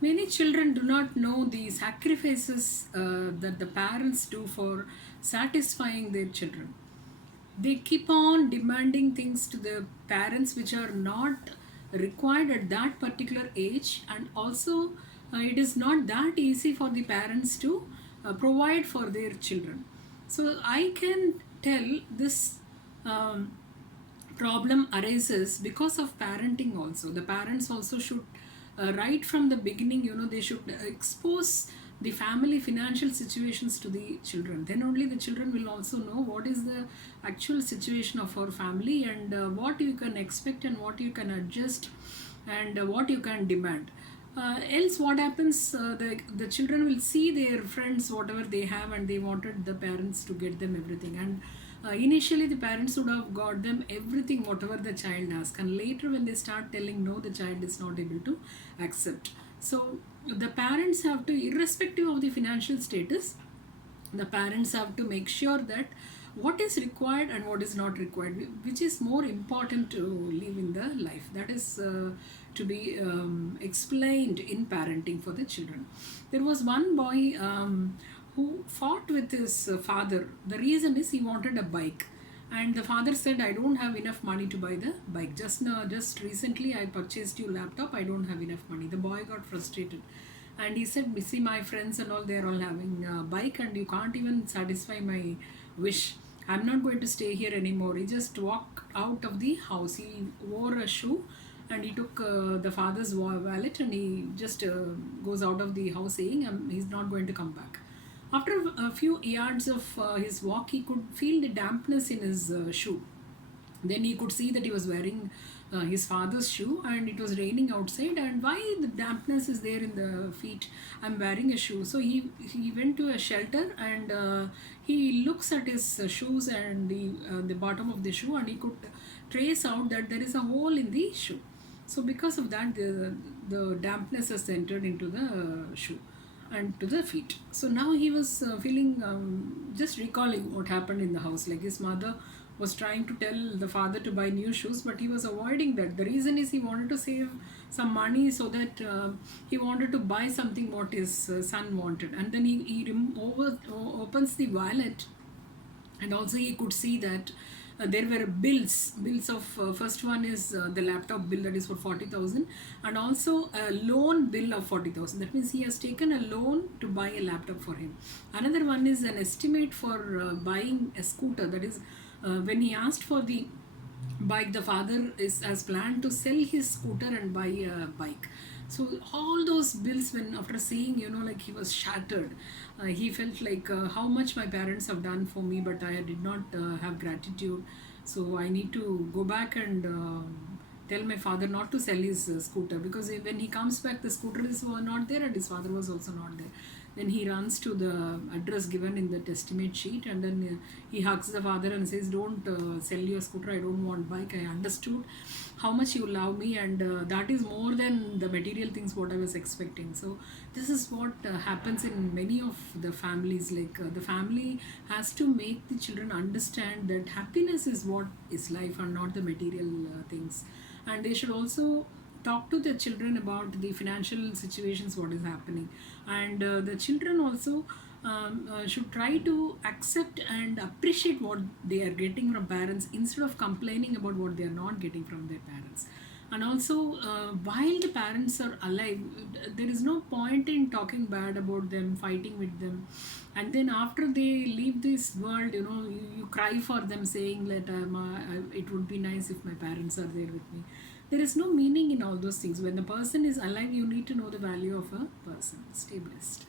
Many children do not know the sacrifices that the parents do for satisfying their children. They keep on demanding things to the parents which are not required at that particular age, and also it is not that easy for the parents to provide for their children. So I can tell this um, problem arises because of parenting. Also the parents also should right from the beginning, they should expose the family financial situations to the children. Then only the children will also know what is the actual situation of our family, and what you can expect and what you can adjust, and what you can demand. Else what happens, the children will see their friends whatever they have, and they wanted the parents to get them everything. And initially the parents would have got them everything whatever the child asks, and later when they start telling no, the child is not able to accept. So the parents have to, irrespective of the financial status, the parents have to make sure that what is required and what is not required, which is more important to live in the life, that is to be explained in parenting for the children. There was one boy who fought with his father. The reason is he wanted a bike, and the father said, I don't have enough money to buy the bike. Just recently I purchased you laptop, I don't have enough money. The boy got frustrated, and he said, see my friends and all, they're all having a bike, and you can't even satisfy my wish. I'm not going to stay here anymore. He just walked out of the house. He wore a shoe, and he took the father's wallet, and he just goes out of the house saying he's not going to come back. After a few yards of his walk, he could feel the dampness in his shoe. Then he could see that he was wearing his father's shoe, and it was raining outside, and why the dampness is there in the feet? I'm wearing a shoe. So he went to a shelter, and he looks at his shoes and the bottom of the shoe, and he could trace out that there is a hole in the shoe. So because of that, the dampness has entered into the shoe and to the feet. So now he was feeling, just recalling what happened in the house. Like his mother was trying to tell the father to buy new shoes, but he was avoiding that. The reason is he wanted to save some money, so that he wanted to buy something what his son wanted. And then opens the wallet, and also he could see that there were bills of, first one is the laptop bill, that is for 40,000, and also a loan bill of 40,000. That means he has taken a loan to buy a laptop for him. Another one is an estimate for buying a scooter. That is, when he asked for the bike, the father has planned to sell his scooter and buy a bike. So all those bills, when after seeing, like he was shattered, he felt like, how much my parents have done for me, but I did not have gratitude. So I need to go back and tell my father not to sell his scooter, because when he comes back, the scooter is not there, and his father was also not there. Then he runs to the address given in the estimate sheet, and then he hugs the father and says, don't sell your scooter, I don't want bike, I understood how much you love me, and that is more than the material things what I was expecting. So this is what happens in many of the families. Like the family has to make the children understand that happiness is what is life, and not the material things. And they should also talk to the children about the financial situations what is happening. And the children also should try to accept and appreciate what they are getting from parents, instead of complaining about what they are not getting from their parents. And also, while the parents are alive, there is no point in talking bad about them, fighting with them. And then after they leave this world, you cry for them, saying that it would be nice if my parents are there with me. There is no meaning in all those things. When the person is alive, you need to know the value of a person. Stay blessed.